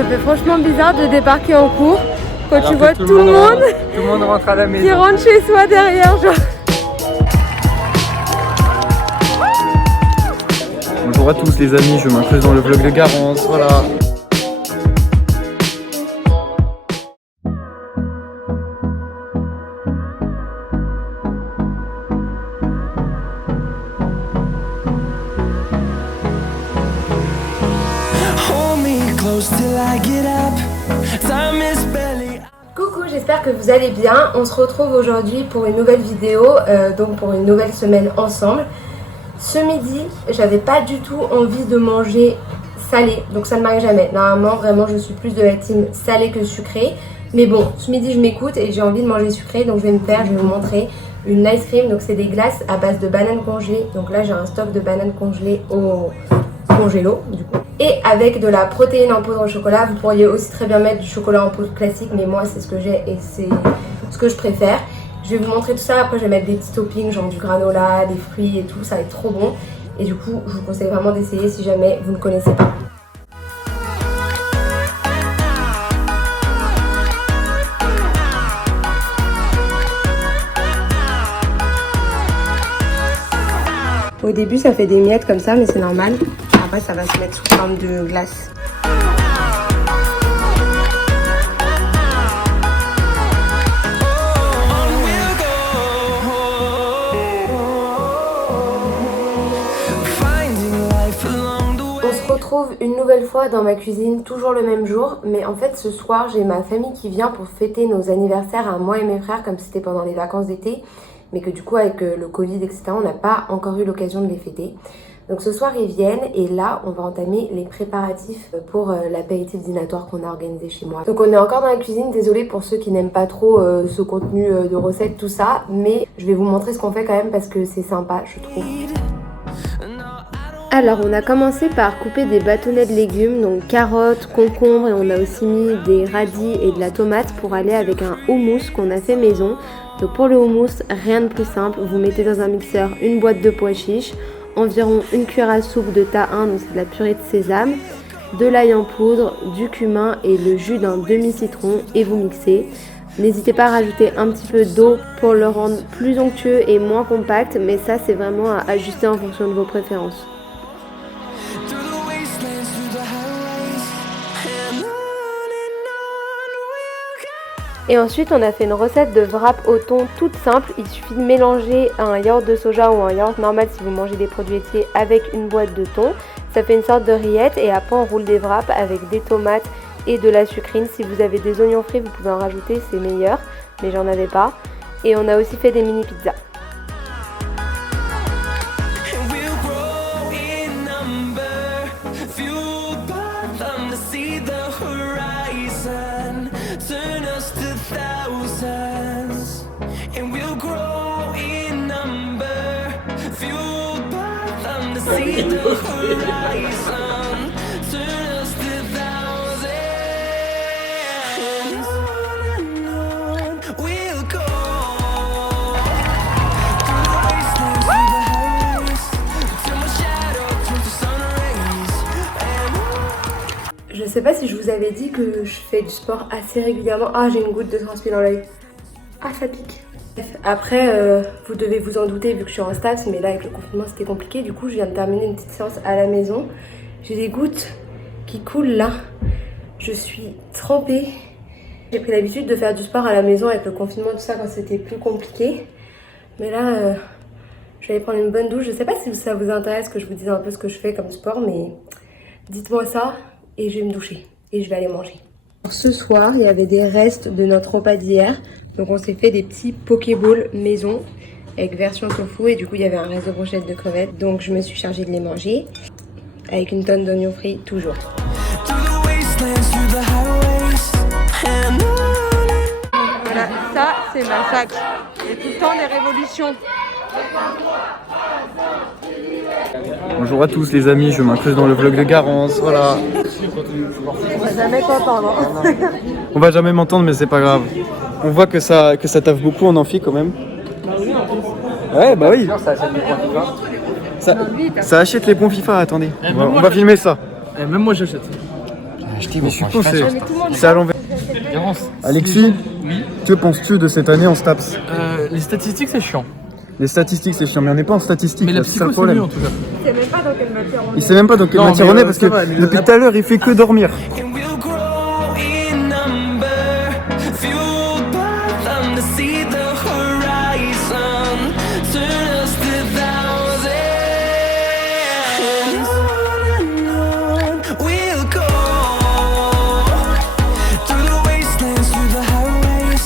Ça fait franchement bizarre de débarquer en cours quand tu vois tout le monde rentre à la maison. qui rentre chez soi derrière, genre. Bonjour à tous les amis, je m'incluse dans le vlog de Garance, voilà. Coucou, j'espère que vous allez bien. On se retrouve aujourd'hui pour une nouvelle vidéo, donc pour une nouvelle semaine ensemble. Ce midi, j'avais pas du tout envie de manger salé, donc ça ne m'arrive jamais. Normalement, vraiment, je suis plus de la team salé que sucré. Mais bon, ce midi, je m'écoute et j'ai envie de manger sucré, donc je vais vous montrer une ice cream. Donc c'est des glaces à base de bananes congelées. Donc là, j'ai un stock de bananes congelées au congélo du coup. Et avec de la protéine en poudre au chocolat. Vous pourriez aussi très bien mettre du chocolat en poudre classique, mais moi c'est ce que j'ai et c'est ce que je préfère. Je vais vous montrer tout ça, après je vais mettre des petits toppings genre du granola, des fruits et tout, ça va être trop bon. Et du coup je vous conseille vraiment d'essayer si jamais vous ne connaissez pas. Au début ça fait des miettes comme ça, mais c'est normal. Après ça va se mettre sous forme de glace. On se retrouve une nouvelle fois dans ma cuisine, toujours le même jour. Mais en fait ce soir j'ai ma famille qui vient pour fêter nos anniversaires à moi et mes frères, comme c'était pendant les vacances d'été. Mais que du coup avec le Covid etc on n'a pas encore eu l'occasion de les fêter. Donc ce soir ils viennent et là on va entamer les préparatifs pour l'apéritif dînatoire qu'on a organisé chez moi. Donc on est encore dans la cuisine, désolée pour ceux qui n'aiment pas trop ce contenu de recettes tout ça, mais je vais vous montrer ce qu'on fait quand même parce que c'est sympa je trouve. Alors on a commencé par couper des bâtonnets de légumes, donc carottes, concombres, et on a aussi mis des radis et de la tomate pour aller avec un houmous qu'on a fait maison. Donc pour le houmous, rien de plus simple, vous mettez dans un mixeur une boîte de pois chiches, environ une cuillère à soupe de tahin, donc c'est de la purée de sésame, de l'ail en poudre, du cumin et le jus d'un demi-citron et vous mixez. N'hésitez pas à rajouter un petit peu d'eau pour le rendre plus onctueux et moins compact, mais ça c'est vraiment à ajuster en fonction de vos préférences. Et ensuite on a fait une recette de wrap au thon toute simple. Il suffit de mélanger un yaourt de soja ou un yaourt normal si vous mangez des produits laitiers avec une boîte de thon. Ça fait une sorte de rillette et après on roule des wraps avec des tomates et de la sucrine. Si vous avez des oignons frits vous pouvez en rajouter, c'est meilleur, mais j'en avais pas. Et on a aussi fait des mini pizzas. Je sais pas si je vous avais dit que je fais du sport assez régulièrement. Ah, j'ai une goutte de transpi dans l'œil. Ah, ça pique. Après, vous devez vous en douter vu que je suis en stats, mais là avec le confinement c'était compliqué. Du coup, je viens de terminer une petite séance à la maison. J'ai des gouttes qui coulent là. Je suis trempée. J'ai pris l'habitude de faire du sport à la maison avec le confinement, tout ça, quand c'était plus compliqué. Mais là, je vais aller prendre une bonne douche. Je sais pas si ça vous intéresse que je vous dise un peu ce que je fais comme sport, mais dites-moi ça et je vais me doucher et je vais aller manger. Ce soir, il y avait des restes de notre repas d'hier. Donc on s'est fait des petits pokéballs maison avec version tofu et du coup il y avait un reste de brochettes de crevettes. Donc je me suis chargée de les manger avec une tonne d'oignons frits toujours. Voilà, ça c'est ma sac. Il y a tout le temps des révolutions. Bonjour à tous les amis, je m'incluse dans le vlog de Garance, voilà. On va jamais t'entendre. On va jamais m'entendre mais c'est pas grave. On voit que ça taffe beaucoup en amphi quand même. Bah oui, en plus. Ouais, bah oui. Ça achète les points FIFA. Ça achète les points FIFA, attendez. On va filmer ça. Même moi j'achète. Mais je suppose c'est mais tout le monde c'est à l'envers. Alexis, Oui. que penses-tu de cette année en STAPS? Les statistiques, c'est chiant. Les statistiques, c'est chiant, mais on n'est pas en statistiques. Mais la là, c'est ça psycho, le c'est problème. mieux en tout cas. Il sait même pas dans quelle matière on Il est. sait même pas dans quelle Non, matière mais, on est parce que ça va, mais depuis tout à l'heure, il fait que dormir. And we'll grow in number, fueled by them to see the horizon, turn us to thousands. And on we'll go, through the wastelands, through the highways,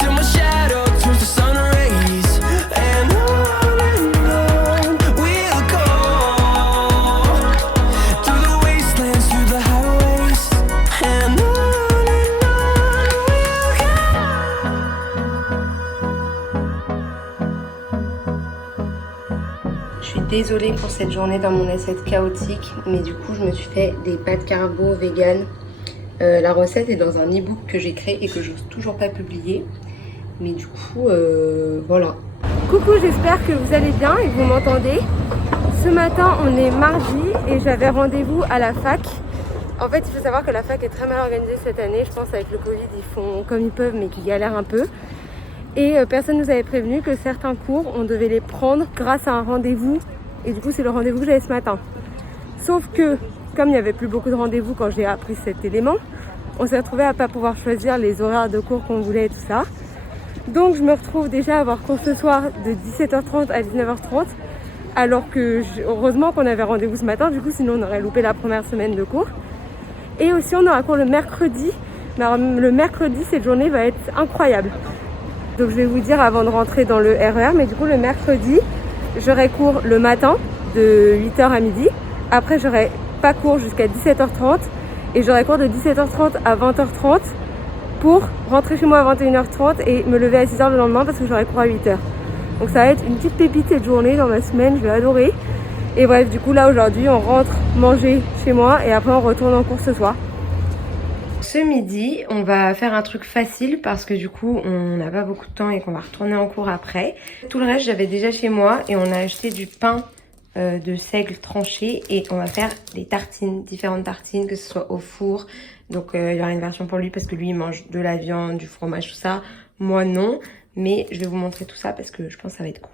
till my shadow turns to sun rays. And on we'll go, through the wastelands, through the highways, and on we'll go. Je suis désolée pour cette journée dans mon assiette chaotique, mais du coup je me suis fait des pâtes carbo vegan. La recette est dans un e-book que j'ai créé et que je n'ose toujours pas publier. Mais du coup, voilà. Coucou, j'espère que vous allez bien et que vous m'entendez. Ce matin, on est mardi et j'avais rendez-vous à la fac. En fait, il faut savoir que la fac est très mal organisée cette année. Je pense avec le Covid, ils font comme ils peuvent, mais qu'ils galèrent un peu. Et personne nous avait prévenu que certains cours, on devait les prendre grâce à un rendez-vous. Et du coup, c'est le rendez-vous que j'avais ce matin. Sauf que, comme il n'y avait plus beaucoup de rendez-vous quand j'ai appris cet élément, on s'est retrouvé à ne pas pouvoir choisir les horaires de cours qu'on voulait et tout ça. Donc, je me retrouve déjà à avoir cours ce soir de 17h30 à 19h30. Alors que, heureusement qu'on avait rendez-vous ce matin, du coup, sinon on aurait loupé la première semaine de cours. Et aussi, on aura cours le mercredi. Mais alors, le mercredi, cette journée va être incroyable. Donc je vais vous dire avant de rentrer dans le RER, mais du coup le mercredi, j'aurai cours le matin de 8h à midi. Après j'aurai pas cours jusqu'à 17h30 et j'aurai cours de 17h30 à 20h30 pour rentrer chez moi à 21h30 et me lever à 6h le lendemain parce que j'aurai cours à 8h. Donc ça va être une petite pépite cette journée dans ma semaine, je vais adorer. Et bref, du coup là aujourd'hui on rentre manger chez moi et après on retourne en cours ce soir. Ce midi, on va faire un truc facile parce que du coup, on n'a pas beaucoup de temps et qu'on va retourner en cours après. Tout le reste, j'avais déjà chez moi et on a acheté du pain de seigle tranché et on va faire des tartines, différentes tartines, que ce soit au four. Donc, il y aura une version pour lui parce que lui, il mange de la viande, du fromage, tout ça. Moi, non. Mais je vais vous montrer tout ça parce que je pense que ça va être cool.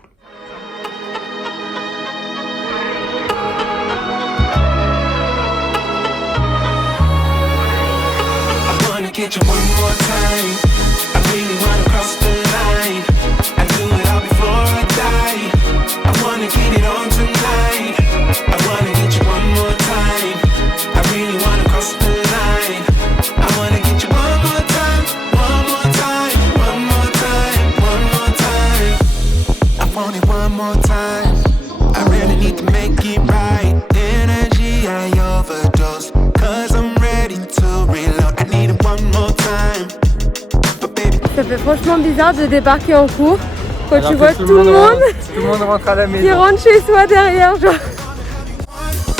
Get you one more time. I really wanna cross the line. I do it all before I die. I wanna get it on tonight. I wanna get you one more time. I really wanna cross the line. I wanna get you one more time, one more time, one more time, one more time. I want it one more time. I really need to make it right. Energy I overdose, 'cause I'm ready to reload. I need it one more time. But baby, Ça fait franchement bizarre de débarquer en cours quand Alors tu que vois tout le monde rentre à la qui maison. rentre chez soi derrière, genre. one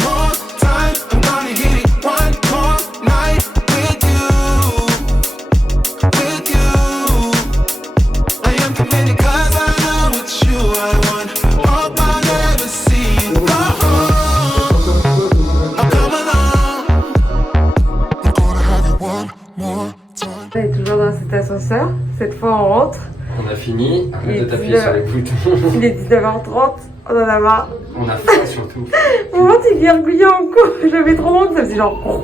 more time. I'm gonna hit it one more night with you. With you. I am committed 'cause I know it's you I want. Hope I never see you go home. Oh, come along. I'm gonna have it one more time. On est toujours dans cet ascenseur. Cette fois, on rentre. On a fini, arrête Et de t'appuyer sur les boutons. Il est 19h30. On en a marre. On a faim surtout. Mon ventre, il gargouillait en cours. J'avais trop honte. Ça faisait genre.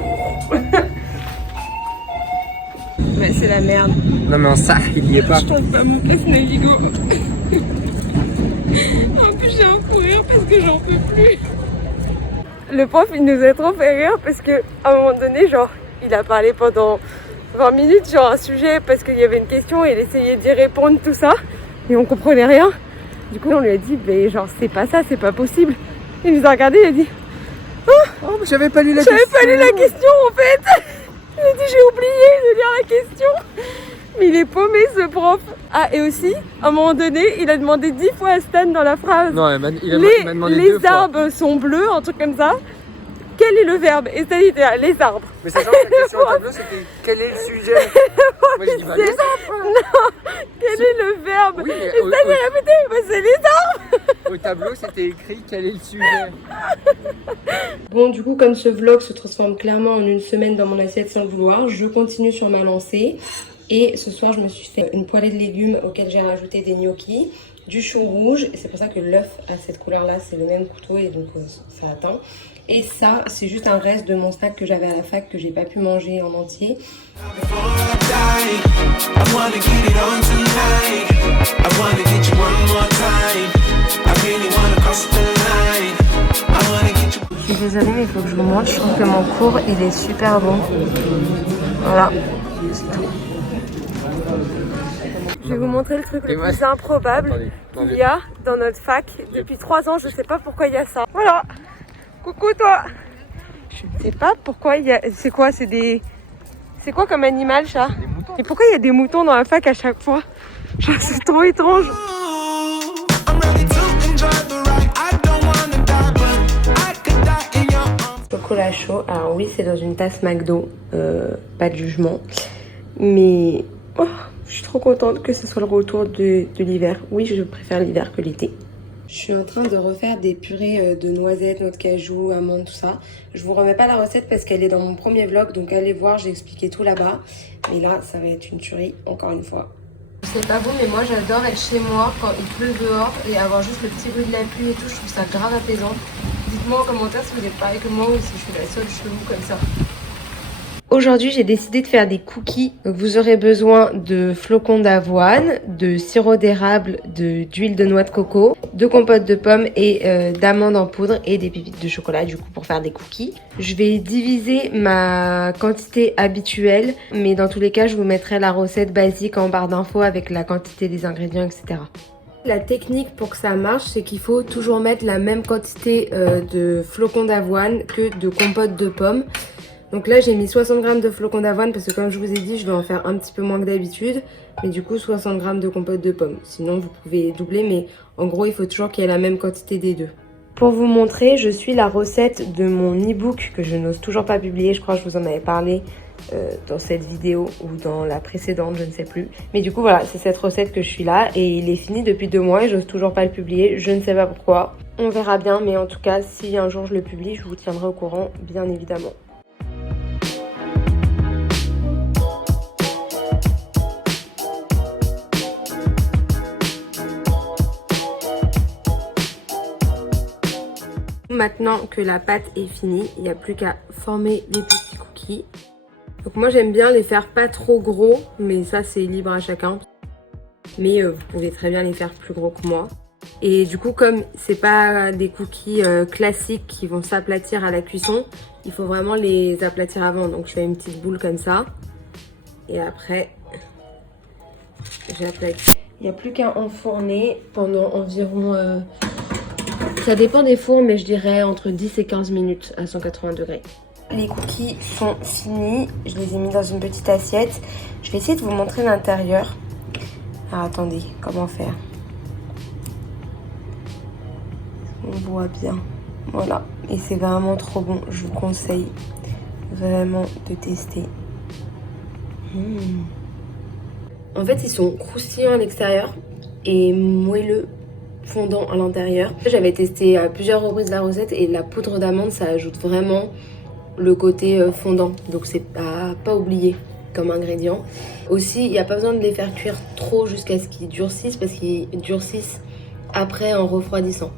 Mais c'est la merde. Non mais en ça, il y est pas. Je tombe pas mon casse Navigo. En plus, j'ai un fou rire parce que j'en peux plus. Le prof, il nous a trop fait rire parce que à un moment donné, genre, il a parlé pendant 20 minutes sur un sujet parce qu'il y avait une question et il essayait d'y répondre, tout ça. Et on comprenait rien. Du coup, on lui a dit, mais genre, c'est pas ça, c'est pas possible. Il nous a regardé, il a dit, Oh, mais j'avais pas lu la j'avais pas lu la question en fait. Il a dit, j'ai oublié de lire la question. Mais il est paumé ce prof. Ah, et aussi, à un moment donné, il a demandé 10 fois à Stan dans la phrase. Non, il m'a demandé Les 2 fois. arbres sont bleus, un truc comme ça. Quel est le verbe? Et Stan il était là, les arbres. Mais sachant que la question au tableau c'était quel est le sujet? Moi j'ai dit bah les arbres. Non, quel est le verbe? Oui, mais Et Stan il a répété, bah, c'est les arbres. au tableau c'était écrit quel est le sujet. Bon, du coup, comme ce vlog se transforme clairement en une semaine dans mon assiette sans le vouloir, je continue sur ma lancée. Et ce soir, je me suis fait une poêlée de légumes auxquels j'ai rajouté des gnocchis, du chou rouge. Et c'est pour ça que l'œuf a cette couleur-là, c'est le même couteau et donc ça atteint. Et ça, c'est juste un reste de mon snack que j'avais à la fac que j'ai pas pu manger en entier. Before I die, I wanna get it on tonight. I wanna get you one more time. I really wanna cross the line. I wanna get you. Je suis désolée, mais il faut que je vous montre. Je trouve que mon cours, il est super bon. Voilà, c'est tout. Je vais vous montrer le truc le plus improbable qu'il y a dans notre fac. Depuis 3 ans, je sais pas pourquoi il y a ça. Voilà. Coucou toi. Je ne sais pas pourquoi il y a... C'est quoi? C'est quoi comme animal, chat? Et pourquoi il y a des moutons dans la fac à chaque fois? Genre, c'est trop étrange. I'm ready to enjoy the ride. I don't wanna die, but I could die in your arms. Chocolat chaud. Alors oui, c'est dans une tasse McDo. Pas de jugement. Mais oh, je suis trop contente que ce soit le retour de l'hiver. Oui, je préfère l'hiver que l'été. Je suis en train de refaire des purées de noisettes, noix de cajou, amandes, tout ça. Je vous remets pas la recette parce qu'elle est dans mon premier vlog, donc allez voir, j'ai expliqué tout là-bas. Mais là, ça va être une tuerie, encore une fois. C'est pas vous, mais moi j'adore être chez moi quand il pleut dehors et avoir juste le petit bruit de la pluie et tout. Je trouve ça grave apaisant. Dites-moi en commentaire si vous êtes pareil que moi ou si je suis la seule chelou comme ça. Aujourd'hui, j'ai décidé de faire des cookies. Donc, vous aurez besoin de flocons d'avoine, de sirop d'érable, d'huile de noix de coco, de compote de pommes et d'amandes en poudre et des pépites de chocolat du coup pour faire des cookies. Je vais diviser ma quantité habituelle, mais dans tous les cas, je vous mettrai la recette basique en barre d'infos avec la quantité des ingrédients, etc. La technique pour que ça marche, c'est qu'il faut toujours mettre la même quantité de flocons d'avoine que de compote de pommes. Donc là j'ai mis 60 g de flocons d'avoine parce que comme je vous ai dit je vais en faire un petit peu moins que d'habitude. Mais du coup 60 g de compote de pommes. Sinon vous pouvez doubler mais en gros il faut toujours qu'il y ait la même quantité des deux. Pour vous montrer, je suis la recette de mon e-book que je n'ose toujours pas publier. Je crois que je vous en avais parlé dans cette vidéo ou dans la précédente, je ne sais plus. Mais du coup voilà, c'est cette recette que je suis là et il est fini depuis 2 mois et j'ose toujours pas le publier. Je ne sais pas pourquoi. On verra bien mais en tout cas si un jour je le publie, je vous tiendrai au courant bien évidemment. Maintenant que la pâte est finie, il n'y a plus qu'à former les petits cookies. Donc moi j'aime bien les faire pas trop gros, mais ça c'est libre à chacun. Mais vous pouvez très bien les faire plus gros que moi. Et du coup comme c'est pas des cookies classiques qui vont s'aplatir à la cuisson, il faut vraiment les aplatir avant. Donc je fais une petite boule comme ça. Et après, j'aplatis. Il n'y a plus qu'à enfourner pendant environ... Ça dépend des fours, mais je dirais entre 10 et 15 minutes à 180 degrés. Les cookies sont finis. Je les ai mis dans une petite assiette. Je vais essayer de vous montrer l'intérieur. Alors attendez, comment faire? On voit bien. Voilà. Et c'est vraiment trop bon. Je vous conseille vraiment de tester. En fait, ils sont croustillants à l'extérieur et moelleux fondant à l'intérieur. J'avais testé à plusieurs reprises la recette et la poudre d'amande ça ajoute vraiment le côté fondant, donc c'est pas oublié comme ingrédient. Aussi il n'y a pas besoin de les faire cuire trop jusqu'à ce qu'ils durcissent parce qu'ils durcissent après en refroidissant.